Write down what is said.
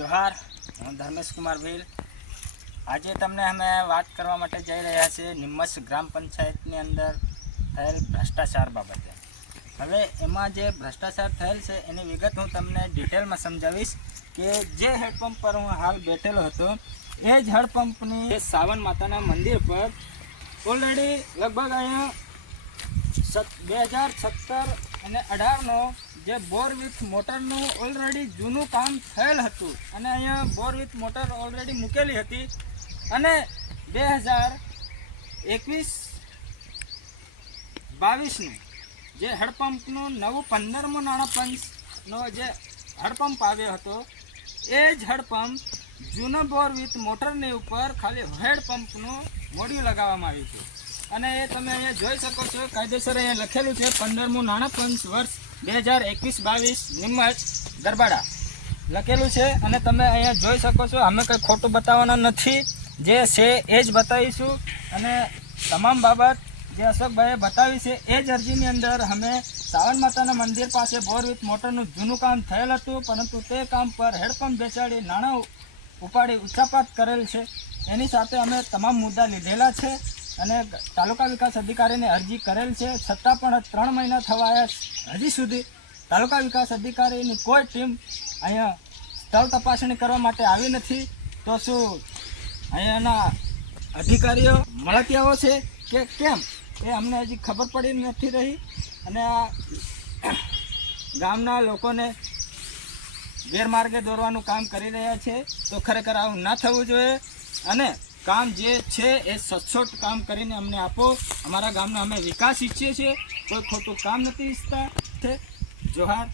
જોહાર, હું ધર્મેશ કુમાર ભીલ. આજે તમને અમે વાત કરવા માટે જઈ રહ્યા છીએ નિમ્મસ ગ્રામ પંચાયતની અંદર થયેલ ભ્રષ્ટાચાર બાબતે. હવે એમાં જે ભ્રષ્ટાચાર થયેલ છે એની વિગત હું તમને ડિટેલમાં સમજાવીશ કે જે હેડપંપ પર હું હાલ બેઠેલો હતો એ જ હેડપંપની સાવન માતાના મંદિર પર ઓલરેડી લગભગ અહીંયા 2017 અને 18નો જે બોર વિથ મોટરનું ઓલરેડી જૂનું કામ થયેલ હતું અને અહીંયા બોર વિથ મોટર ઓલરેડી મૂકેલી હતી અને 2021-22નું જે હેડપંપનું નવું 15મું નાણાં પંચનો જે હેડપંપ આવ્યો હતો એ જ હેડપંપ જૂનો બોર વિથ મોટરની ઉપર ખાલી હેડપંપનું મોડિયું લગાવવામાં આવ્યું હતું અને એ તમે અહીંયા જોઈ શકો છો. કાયદેસર અહીંયા લખેલું છે 15મું નાણાં પંચ વર્ષ 2021-22 નિમ્મસ ગરબાડા લખેલું છે અને તમે અહીંયા જોઈ શકો છો. અમે કંઈ ખોટું બતાવવાના નથી, જે છે એ જ બતાવીશું અને તમામ બાબત જે અશોકભાઈએ બતાવી છે એ જ અરજીની અંદર અમે સાવન માતાના મંદિર પાસે બોર વિથ મોટરનું જૂનું કામ થયેલ હતું, પરંતુ તે કામ પર હેડપંપ બેસાડી નાણાં ઉપાડી ઉચ્ચાપાત કરેલ છે. એની સાથે અમે તમામ મુદ્દા લીધેલા છે અને તાલુકા વિકાસ અધિકારીને અરજી કરેલ છે, છતાં પણ 3 મહિના થવા આવ્યા હજી સુધી તાલુકા વિકાસ અધિકારીની કોઈ ટીમ અહીંયા સ્થળ તપાસણી કરવા માટે આવી નથી. તો શું અહીંયાના અધિકારીઓ મળતિયાઓ છે કે કેમ એ અમને હજી ખબર પડી નથી રહી અને આ ગામના લોકોને ગેરમાર્ગે દોરવાનું કામ કરી રહ્યા છે. તો ખરેખર આવું ના થવું જોઈએ અને કામ જે છે એ સચોટ કામ કરીને અમને આપો. અમારા ગામનો અમે વિકાસ ઈચ્છીએ છીએ, કોઈ ખોટું કામ નથી ઈચ્છતા. જોહાર.